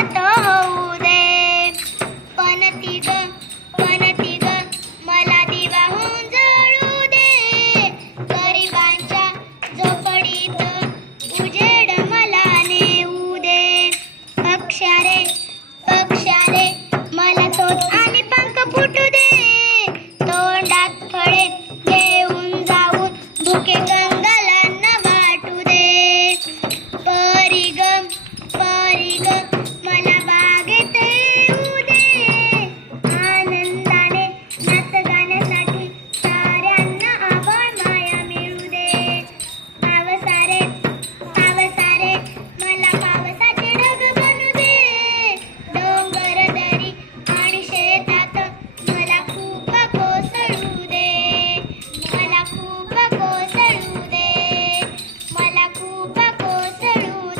साथ होऊ दे मला दिवा होऊन जळू दे गरिबांच्या झोपडीत उजेड मला नेऊ दे पक्षारे पक्षारे मला तोच आणि पंख फुटू दे तोंडात फळे घेऊन जाऊन भुके